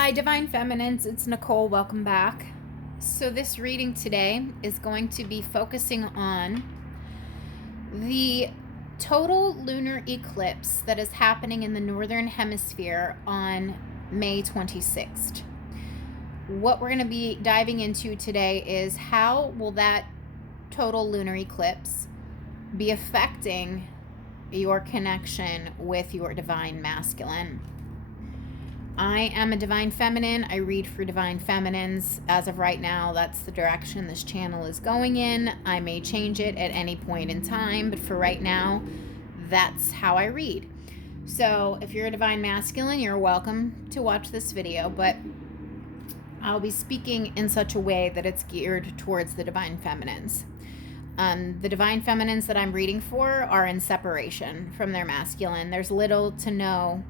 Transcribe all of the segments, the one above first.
Hi, Divine Feminines. It's Nicole. Welcome back. So, this reading today is going to be focusing on the total lunar eclipse that is happening in the Northern Hemisphere on May 26th. What we're going to be diving into today is how will that total lunar eclipse be affecting your connection with your divine masculine. I am a divine feminine. I read for divine feminines. As of right now, that's the direction this channel is going in. I may change it at any point in time, but for right now, that's how I read. So if you're a divine masculine, you're welcome to watch this video, but I'll be speaking in such a way that it's geared towards the divine feminines. The divine feminines that I'm reading for are in separation from their masculine. There's little to no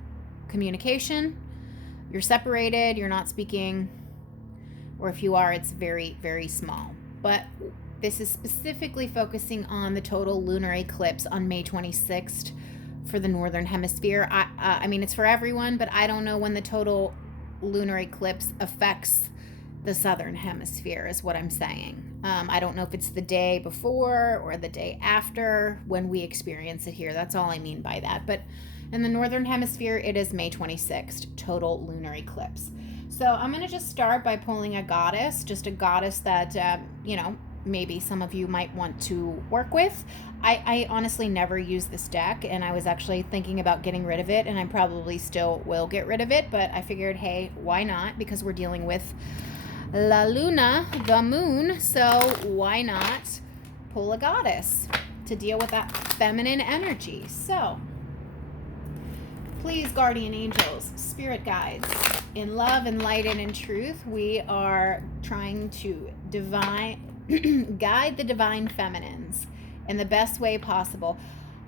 communication. You're separated, you're not speaking, or if you are, it's very, very small. But this is specifically focusing on the total lunar eclipse on May 26th for the Northern Hemisphere. I mean, it's for everyone, but I don't know when the total lunar eclipse affects the Southern Hemisphere is what I'm saying. I don't know if it's the day before or the day after when we experience it here. That's all I mean by that. But in the Northern Hemisphere, it is May 26th, total lunar eclipse. So I'm going to just start by pulling a goddess, just a goddess that, maybe some of you might want to work with. I honestly never use this deck, and I was actually thinking about getting rid of it, and I probably still will get rid of it, but I figured, hey, why not? Because we're dealing with La Luna, the moon, so why not pull a goddess to deal with that feminine energy? So please, guardian angels, spirit guides, in love and light and in truth, we are trying to guide the divine feminines in the best way possible.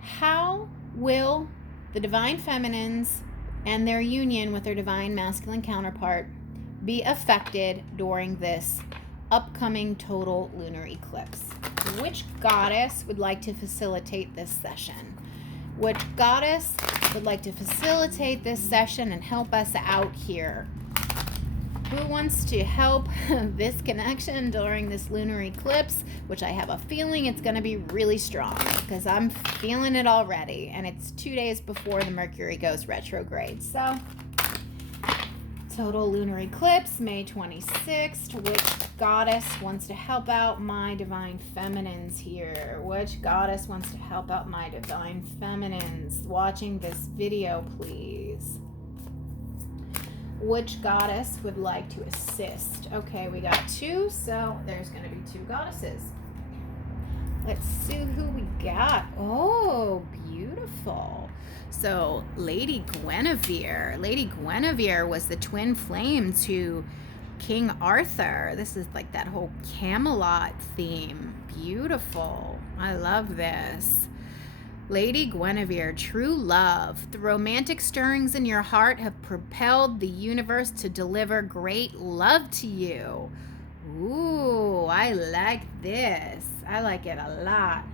How will the divine feminines and their union with their divine masculine counterpart be affected during this upcoming total lunar eclipse? Which goddess would like to facilitate this session? Which goddess would like to facilitate this session and help us out here? Who wants to help this connection during this lunar eclipse, which I have a feeling it's going to be really strong because I'm feeling it already, and it's 2 days before the Mercury goes retrograde. So total lunar eclipse, May 26th. Which goddess wants to help out my divine feminines here? Which goddess wants to help out my divine feminines watching this video, please? Which goddess would like to assist? Okay, we got two, so there's going to be two goddesses. Let's see who we got. Oh, beautiful. So Lady Guinevere. Lady Guinevere was the twin flame to King Arthur. This is like that whole Camelot theme. Beautiful. I love this. Lady Guinevere, true love. The romantic stirrings in your heart have propelled the universe to deliver great love to you. Ooh, I like this. I like it a lot.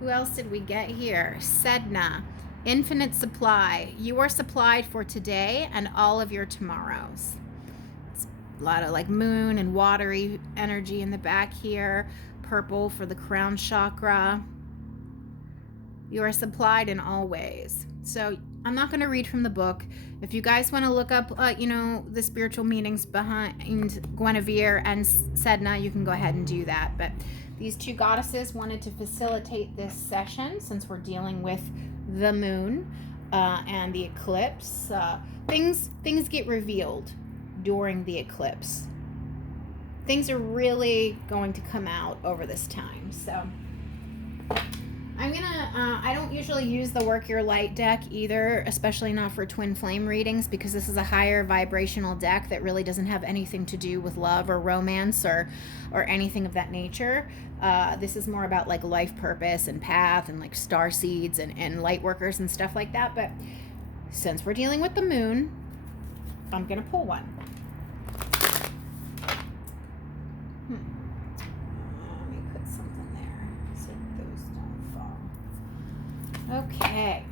Who else did we get here? Sedna, infinite supply. You are supplied for today and all of your tomorrows. It's a lot of like moon and watery energy in the back here. Purple for the crown chakra. You are supplied in all ways. So I'm not going to read from the book. If you guys want to look up, the spiritual meanings behind Guinevere and Sedna, you can go ahead and do that. But these two goddesses wanted to facilitate this session since we're dealing with the moon and the eclipse. Things get revealed during the eclipse. Things are really going to come out over this time. So I don't usually use the Work Your Light deck either, especially not for twin flame readings, because this is a higher vibrational deck that really doesn't have anything to do with love or romance or anything of that nature. This is more about like life purpose and path and like star seeds and light workers and stuff like that. But since we're dealing with the moon, I'm going to pull one. Let me put something there so those don't fall. Okay.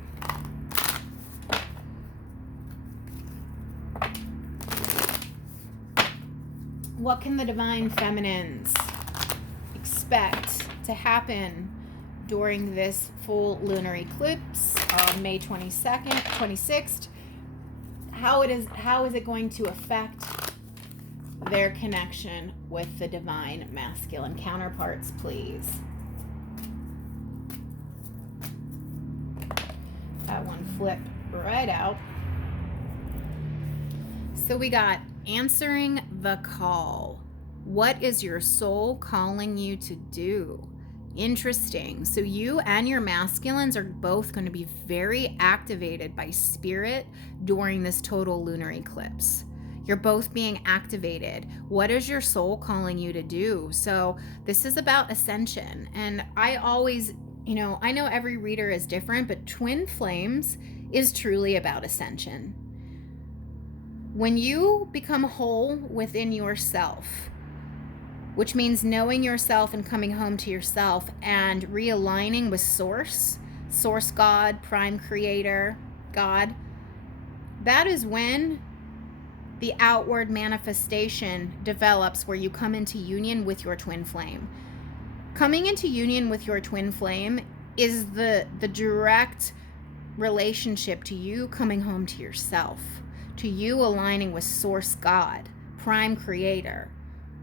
what can the divine feminines expect to happen during this full lunar eclipse on May 22nd, 26th? How is it going to affect their connection with the divine masculine counterparts, please? That one flipped right out. So we got answering the call. What is your soul calling you to do? Interesting. So you and your masculines are both going to be very activated by spirit during this total lunar eclipse. You're both being activated. What is your soul calling you to do? So this is about ascension. And I always, I know every reader is different, but Twin Flames is truly about ascension. When you become whole within yourself, which means knowing yourself and coming home to yourself and realigning with source God, prime creator, God, that is when the outward manifestation develops, where you come into union with your twin flame. Coming into union with your twin flame is the direct relationship to you coming home to yourself, to you aligning with source God, prime creator.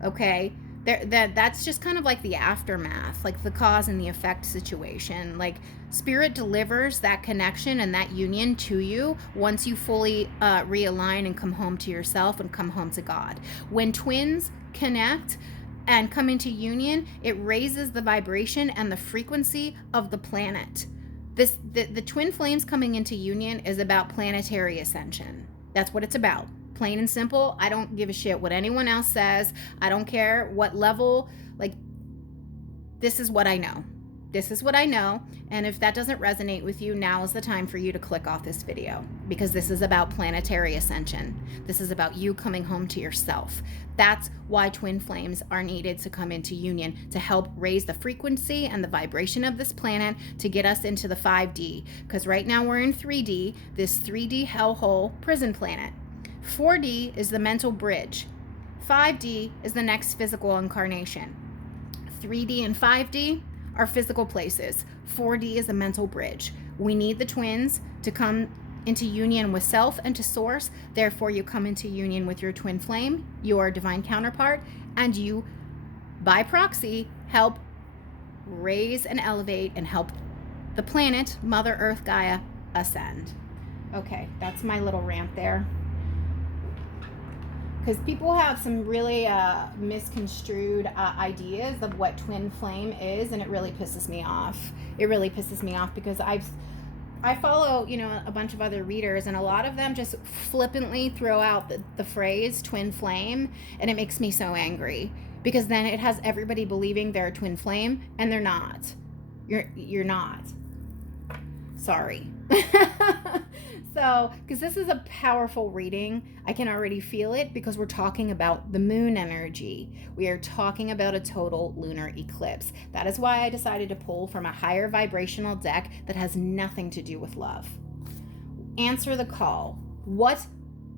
Okay? That's just kind of like the aftermath, like the cause and the effect situation. Like spirit delivers that connection and that union to you once you fully realign and come home to yourself and come home to God. When twins connect and come into union, it raises the vibration and the frequency of the planet. The twin flames coming into union is about planetary ascension. That's what it's about. Plain and simple. I don't give a shit what anyone else says. I don't care what level. Like, this is what I know. This is what I know. And if that doesn't resonate with you, now is the time for you to click off this video, because this is about planetary ascension. This is about you coming home to yourself. That's why twin flames are needed to come into union, to help raise the frequency and the vibration of this planet, to get us into the 5D. Because right now we're in 3D, this 3D hellhole prison planet. 4D is the mental bridge. 5D is the next physical incarnation. 3D and 5D are physical places. 4D is a mental bridge. We need the twins to come into union with self and to source. Therefore, you come into union with your twin flame, your divine counterpart, and you, by proxy, help raise and elevate and help the planet, Mother Earth Gaia, ascend. Okay, that's my little rant there. Because people have some really misconstrued ideas of what twin flame is, and it really pisses me off. It really pisses me off because I follow, a bunch of other readers, and a lot of them just flippantly throw out the phrase twin flame, and it makes me so angry, because then it has everybody believing they're a twin flame, and they're not. You're not. Sorry. So, because this is a powerful reading, I can already feel it, because we're talking about the moon energy. We are talking about a total lunar eclipse. That is why I decided to pull from a higher vibrational deck that has nothing to do with love. Answer the call. What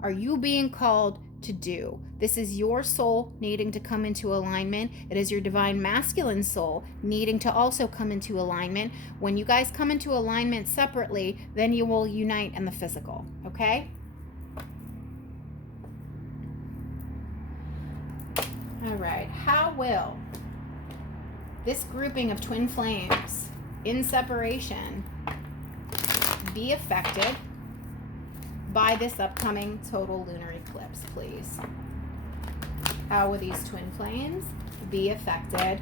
are you being called to do? This is your soul needing to come into alignment. It is your divine masculine soul needing to also come into alignment. When you guys come into alignment separately, then you will unite in the physical, okay? All right, how will this grouping of twin flames in separation be affected by this upcoming total lunar eclipse, please? How will these twin flames be affected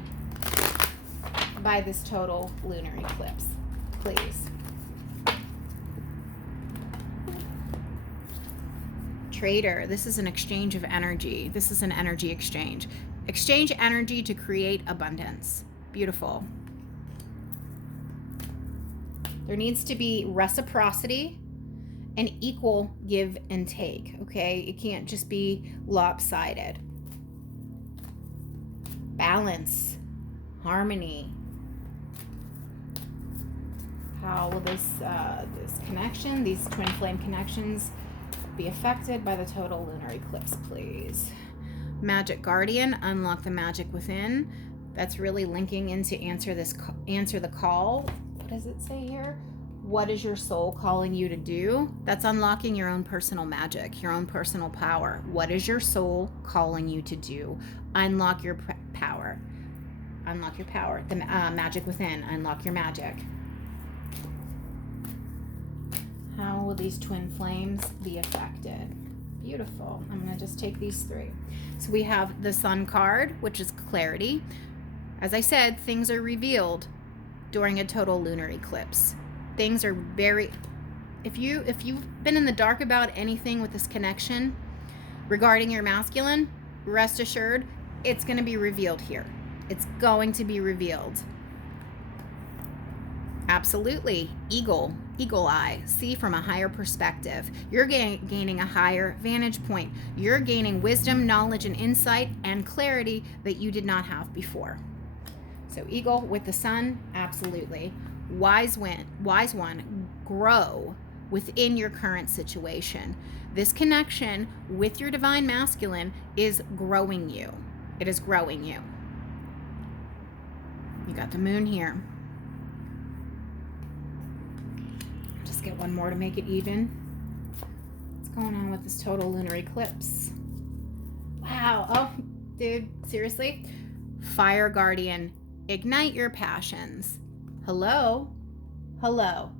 by this total lunar eclipse, please? Trader, this is an exchange of energy. This is an energy exchange. Exchange energy to create abundance. Beautiful. There needs to be reciprocity and equal give and take, okay? It can't just be lopsided. Balance, harmony. How will this connection, these twin flame connections, be affected by the total lunar eclipse, please? Magic Guardian, unlock the magic within. That's really linking into answer the call. What does it say here? What is your soul calling you to do? That's unlocking your own personal magic, your own personal power. What is your soul calling you to do? Unlock your power. Unlock your power. The magic within. Unlock your magic. How will these twin flames be affected? Beautiful. I'm going to just take these three. So we have the Sun card, which is clarity. As I said, things are revealed during a total lunar eclipse. Things are very... If you've been in the dark about anything with this connection regarding your masculine, rest assured, it's going to be revealed here. It's going to be revealed. Absolutely. Eagle eye, see from a higher perspective. You're gaining a higher vantage point. You're gaining wisdom, knowledge, and insight and clarity that you did not have before. So eagle with the sun, absolutely. Wise one, grow within your current situation. This connection with your divine masculine is growing you. It is growing you. You got the moon here. Just get one more to make it even. What's going on with this total lunar eclipse? Wow. Oh, dude, seriously? Fire Guardian, ignite your passions. Hello? Hello.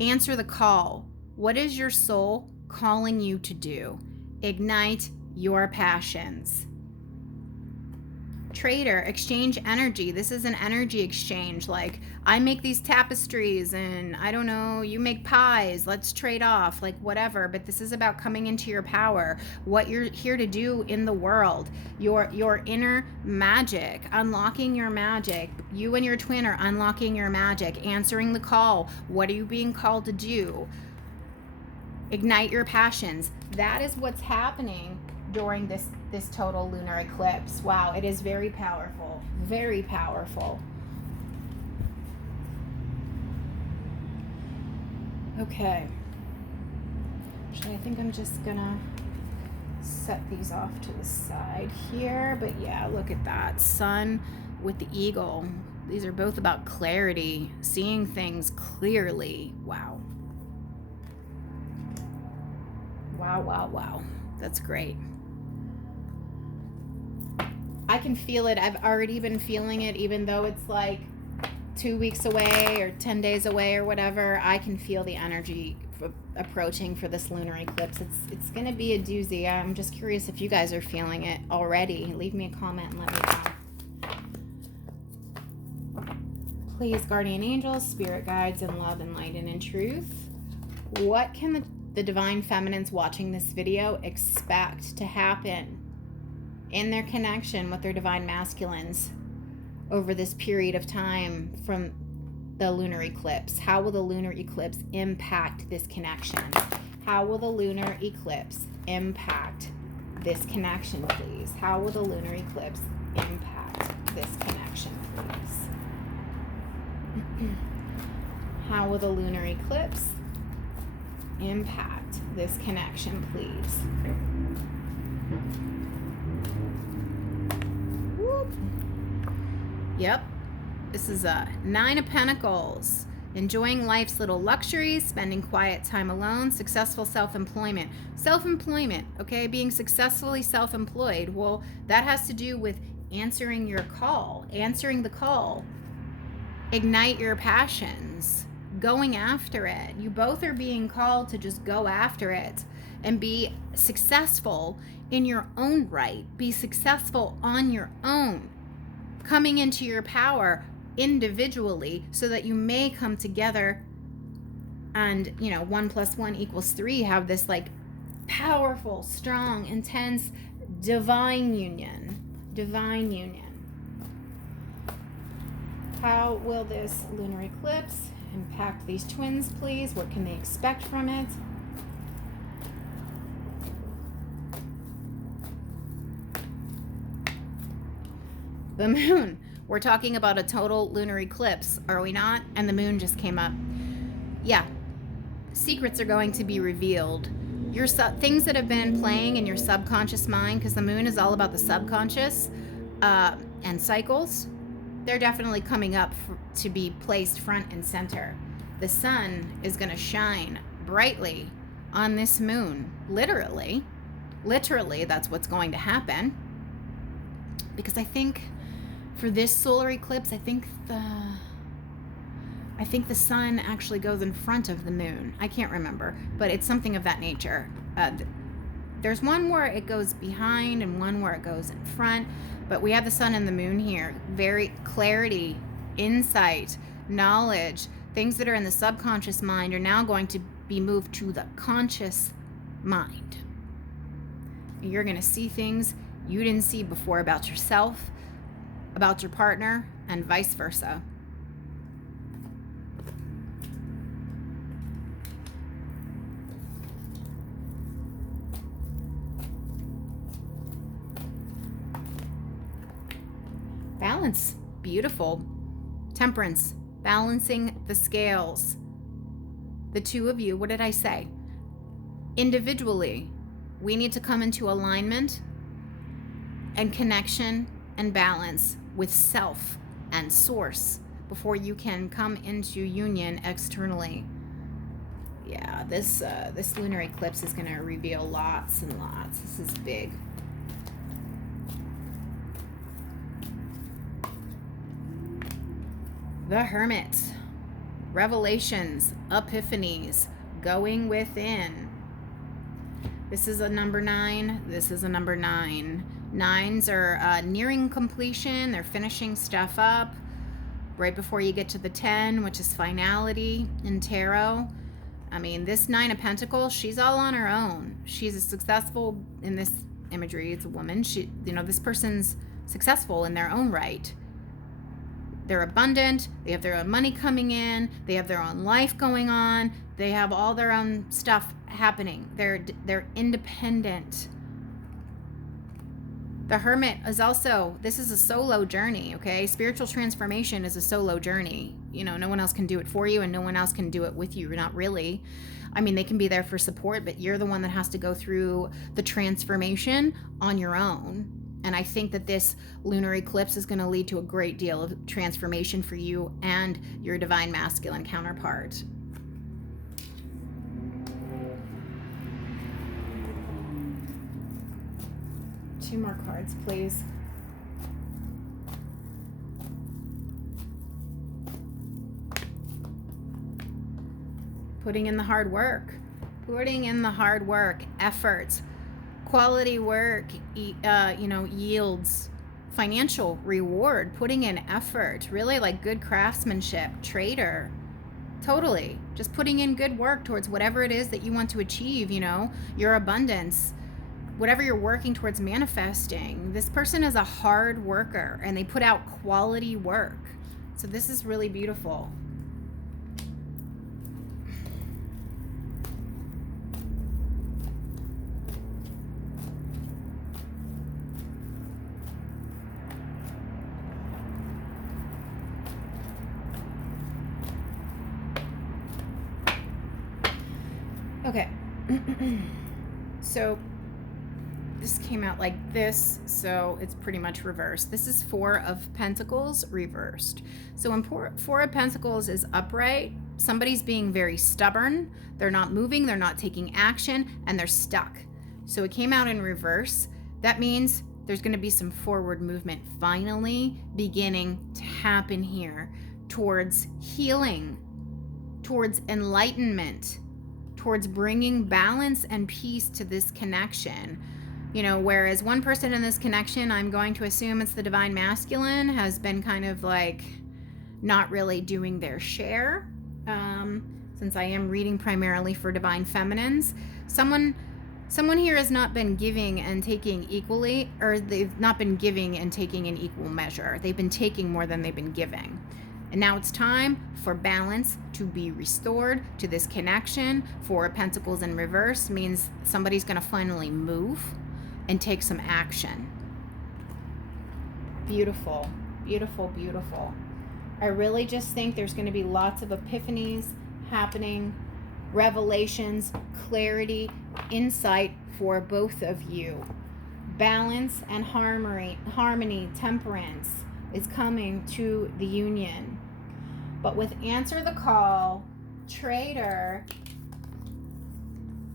Answer the call. What is your soul calling you to do? Ignite your passions. Trader, exchange energy. This is an energy exchange. Like, I make these tapestries and I don't know, you make pies. Let's trade off, like whatever. But this is about coming into your power, what you're here to do in the world, your inner magic, unlocking your magic. You and your twin are unlocking your magic, answering the call. What are you being called to do? Ignite your passions. That is what's happening during this total lunar eclipse. Wow, it is very powerful. Very powerful. Okay. Actually, I think I'm just gonna set these off to the side here. But yeah, look at that. Sun with the eagle. These are both about clarity, seeing things clearly. Wow. Wow, wow, wow. That's great. I can feel it. I've already been feeling it, even though it's like 2 weeks away or 10 days away or whatever. I can feel the energy approaching for this lunar eclipse. It's going to be a doozy. I'm just curious if you guys are feeling it already. Leave me a comment and let me know. Please, guardian angels, spirit guides, and love, and light, and in truth, what can the divine feminines watching this video expect to happen in their connection with their divine masculines over this period of time from the lunar eclipse? How will the lunar eclipse impact this connection? How will the lunar eclipse impact this connection, please? How will the lunar eclipse impact this connection, please? How will the lunar eclipse impact this connection, please? Whoop. Yep, this is a 9 of Pentacles. Enjoying life's little luxuries, spending quiet time alone, successful self-employment. Self-employment, okay, being successfully self-employed. Well, that has to do with answering your call, answering the call. Ignite your passions, going after it. You both are being called to just go after it and be successful in your own right. Be successful on your own, coming into your power individually so that you may come together and, 1 + 1 = 3, have this like powerful, strong, intense, divine union. Divine union. How will this lunar eclipse impact these twins, please? What can they expect from it? The moon. We're talking about a total lunar eclipse, are we not? And the moon just came up. Yeah. Secrets are going to be revealed. things that have been playing in your subconscious mind, because the moon is all about the subconscious and cycles, they're definitely coming up to be placed front and center. The sun is going to shine brightly on this moon. Literally, that's what's going to happen. Because I think for this solar eclipse, I think the sun actually goes in front of the moon. I can't remember, but it's something of that nature. There's one where it goes behind and one where it goes in front, but we have the sun and the moon here. Very clarity, insight, knowledge, things that are in the subconscious mind are now going to be moved to the conscious mind. You're going to see things you didn't see before about yourself, about your partner, and vice versa. Balance, beautiful. Temperance, balancing the scales. The two of you, what did I say? Individually, we need to come into alignment and connection and balance with self and source before you can come into union externally. Yeah, this lunar eclipse is going to reveal lots and lots. This is big. The Hermit. Revelations, epiphanies, going within. This is a number 9. This is a number 9. 9s are nearing completion. They're finishing stuff up right before you get to the 10, which is finality in tarot. I mean, this 9 of Pentacles, she's all on her own. She's a successful, in this imagery, it's a woman. This person's successful in their own right. They're abundant, they have their own money coming in, they have their own life going on, they have all their own stuff happening. They're independent. The Hermit is also, this is a solo journey, okay? Spiritual transformation is a solo journey. No one else can do it for you and no one else can do it with you, not really. I mean, they can be there for support, but you're the one that has to go through the transformation on your own. And I think that this lunar eclipse is going to lead to a great deal of transformation for you and your divine masculine counterpart. Two more cards, please. Putting in the hard work. Putting in the hard work, effort. Quality work, yields financial reward, putting in effort, really like good craftsmanship, trader, totally. Just putting in good work towards whatever it is that you want to achieve, your abundance, whatever you're working towards manifesting. This person is a hard worker and they put out quality work. So this is really beautiful. Okay, so this came out like this, so it's pretty much reversed. This is 4 of Pentacles reversed. So when 4 of Pentacles is upright, somebody's being very stubborn. They're not moving, they're not taking action, and they're stuck. So it came out in reverse. That means there's going to be some forward movement finally beginning to happen here towards healing, towards enlightenment, towards bringing balance and peace to this connection. Whereas one person in this connection, I'm going to assume it's the divine masculine, has been kind of like not really doing their share. Since I am reading primarily for divine feminines, someone here has not been giving and taking equally, or they've not been giving and taking in equal measure. They've been taking more than they've been giving. And now it's time for balance to be restored to this connection. 4 of Pentacles in reverse means somebody's going to finally move and take some action. Beautiful, beautiful, beautiful. I really just think there's going to be lots of epiphanies happening, revelations, clarity, insight for both of you. Balance and harmony, temperance is coming to the union. But with answer the call, traitor,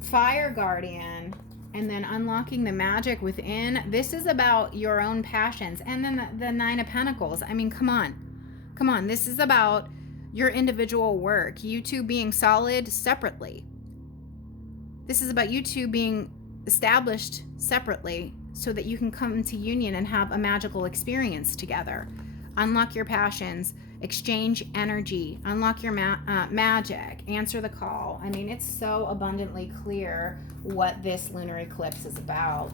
fire guardian, and then unlocking the magic within, this is about your own passions. And then the Nine of Pentacles. I mean, come on. This is about your individual work, you two being solid separately. This is about you two being established separately so that you can come into union and have a magical experience together. Unlock your passions, exchange energy, unlock your magic, answer the call. I mean, it's so abundantly clear what this lunar eclipse is about.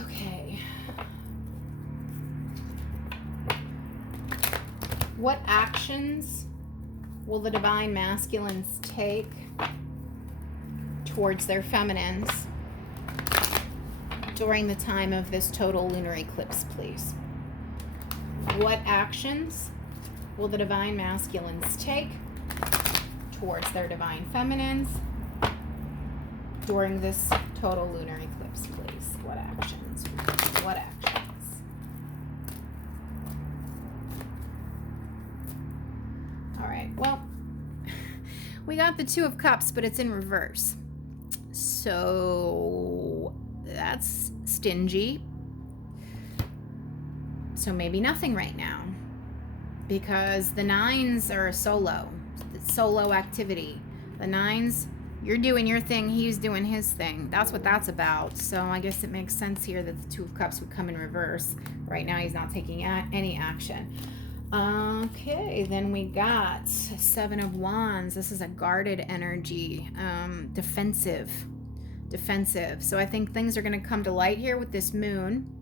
Okay. What actions will the divine masculines take towards their feminines during the time of this total lunar eclipse, please? What actions will the divine masculines take towards their divine feminines during this total lunar eclipse, please? What actions? What actions? All right, well, we got the Two of Cups, but it's in reverse. So that's stingy. So maybe nothing right now, because the nines are solo activity. The nines, you're doing your thing, he's doing his thing. That's what that's about. So I guess it makes sense here that the Two of Cups would come in reverse. Right now he's not taking any action. Okay, then we got Seven of Wands. This is a guarded energy, defensive. So I think things are going to come to light here with this moon.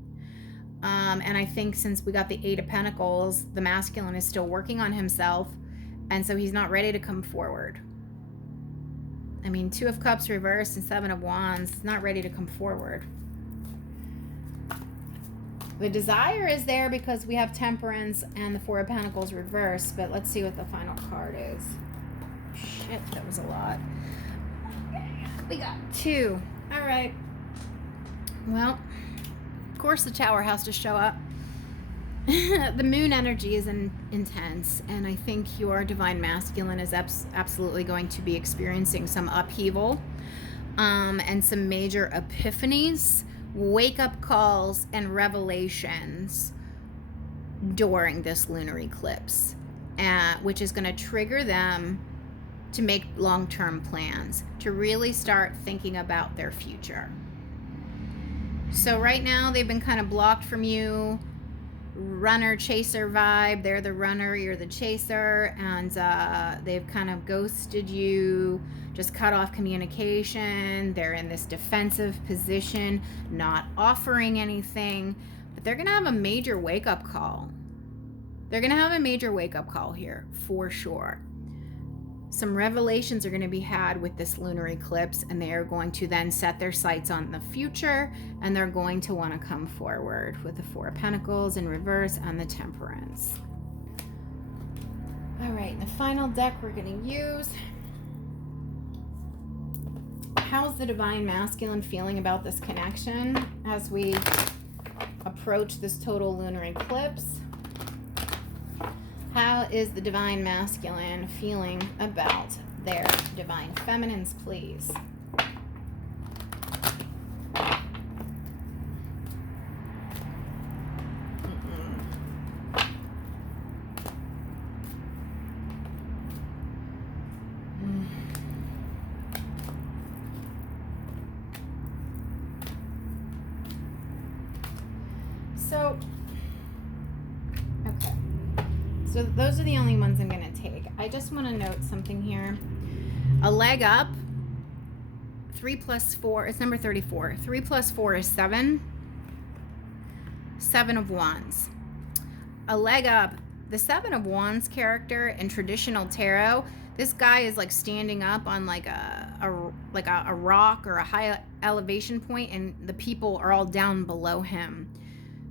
And I think since we got the Eight of Pentacles, the masculine is still working on himself, and so he's not ready to come forward. I mean, Two of Cups reversed and Seven of Wands, not ready to come forward. The desire is there because we have Temperance and the Four of Pentacles reversed, but let's see what the final card is. Shit, that was a lot. We got two. All right. Well, of course the Tower has to show up. The moon energy is intense, and I think your divine masculine is absolutely going to be experiencing some upheaval and some major epiphanies, wake-up calls, and revelations during this lunar eclipse, which is going to trigger them to make long-term plans, to really start thinking about their future. So right now they've been kind of blocked from you, runner chaser vibe. They're the runner, you're the chaser, and they've kind of ghosted you, just cut off communication. They're in this defensive position, not offering anything, but they're gonna have a major wake-up call. They're gonna have a major wake-up call here for sure. Some revelations are going to be had with this lunar eclipse, and they are going to then set their sights on the future, and they're going to want to come forward with the Four of Pentacles in reverse and the Temperance. All right, the final deck we're going to use. How's the divine masculine feeling about this connection as we approach this total lunar eclipse? How is the divine masculine feeling about their divine feminines, please? So, okay. So those are the only ones I'm going to take. I just want to note something here. A leg up, 3 plus 4, it's number 34. 3 plus 4 is 7. 7 of Wands. A leg up, the 7 of Wands character in traditional tarot, this guy is like standing up on like a rock or a high elevation point, and the people are all down below him.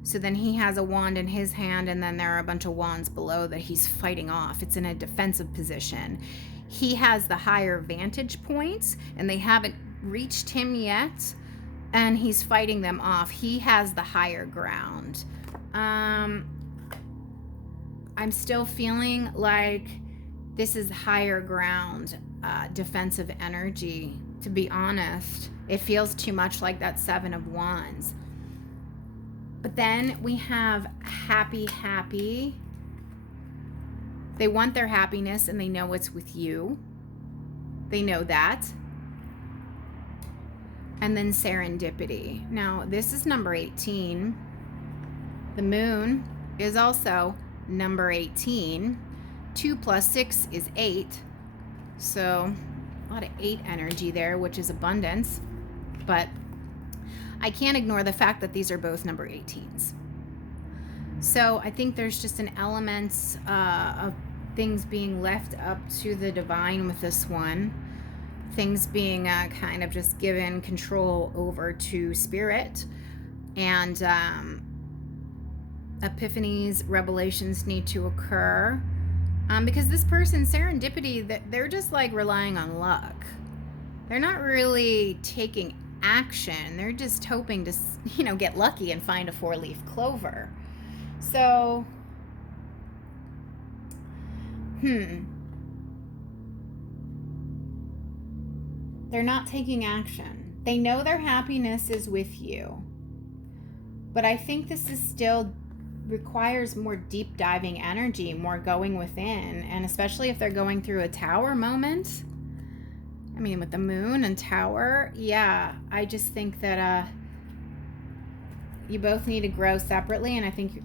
So then he has a wand in his hand, and then there are a bunch of wands below that he's fighting off. It's in a defensive position. he has the higher vantage points and they haven't reached him yet, and he's fighting them off. He has the higher ground. I'm still feeling like this is higher ground, defensive energy, to be honest. It feels too much like that Seven of Wands. But then we have happy. They want their happiness and they know it's with you. They know that. And then serendipity. Now, this is number 18. The moon is also number 18. 2 plus 6 is 8. So a lot of 8 energy there, which is abundance. But I can't ignore the fact that these are both number 18s. So I think there's just an element of things being left up to the divine with this one. Things being kind of just given control over to spirit. And epiphanies, revelations need to occur. Because this person, serendipity, they're just like relying on luck. They're not really taking action. They're just hoping to, get lucky and find a 4-leaf clover. So, they're not taking action. They know their happiness is with you. But I think this is still requires more deep diving energy, more going within, and especially if they're going through a tower moment. I mean, with the moon and tower, yeah, I just think that you both need to grow separately, and I think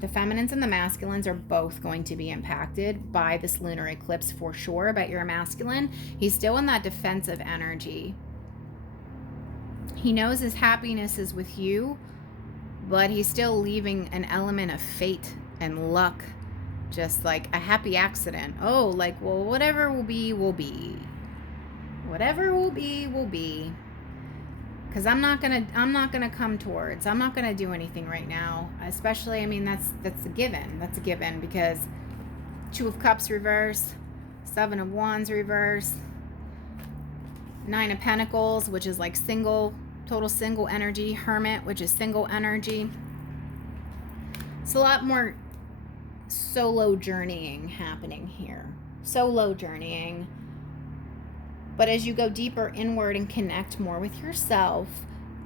the feminines and the masculines are both going to be impacted by this lunar eclipse for sure. But your masculine, he's still in that defensive energy. He knows his happiness is with you, but he's still leaving an element of fate and luck, just like a happy accident. Oh, like, well, whatever will be, will be. Whatever will be, will be. Because I'm not gonna come towards. I'm not gonna do anything right now. Especially, I mean, that's a given. That's a given because 2 of Cups reverse, 7 of Wands reverse, 9 of Pentacles, which is like total single energy, Hermit, which is single energy. It's a lot more solo journeying happening here. Solo journeying. But as you go deeper inward and connect more with yourself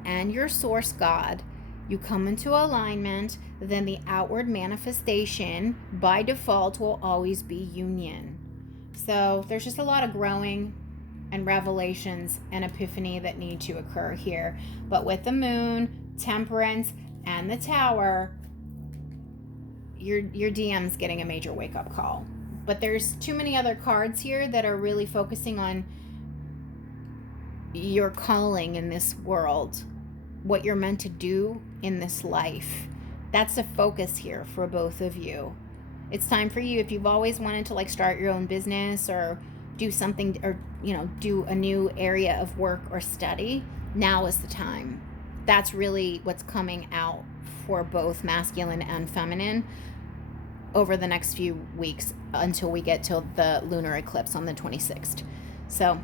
and your source God, you come into alignment, then the outward manifestation by default will always be union. So there's just a lot of growing and revelations and epiphany that need to occur here. But with the moon, temperance, and the tower, your DM's getting a major wake-up call. But there's too many other cards here that are really focusing on your calling in this world, what you're meant to do in this life. That's the focus here for both of you. It's time for you, if you've always wanted to like start your own business or do something, or do a new area of work or study, now is the time. That's really what's coming out for both masculine and feminine over the next few weeks until we get to the lunar eclipse on the 26th. So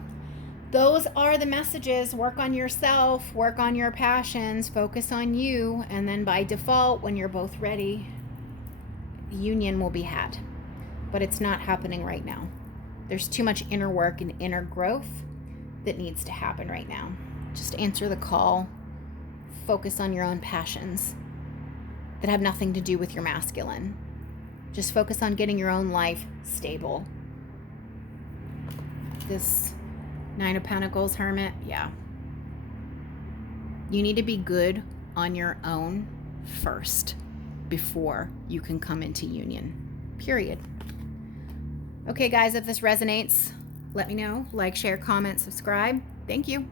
those are the messages. Work on yourself, work on your passions, focus on you, and then by default, when you're both ready, union will be had. But it's not happening right now. There's too much inner work and inner growth that needs to happen right now. Just answer the call. Focus on your own passions that have nothing to do with your masculine. Just focus on getting your own life stable. This 9 of Pentacles, Hermit, yeah. You need to be good on your own first before you can come into union. Period. Okay, guys, if this resonates, let me know. Like, share, comment, subscribe. Thank you.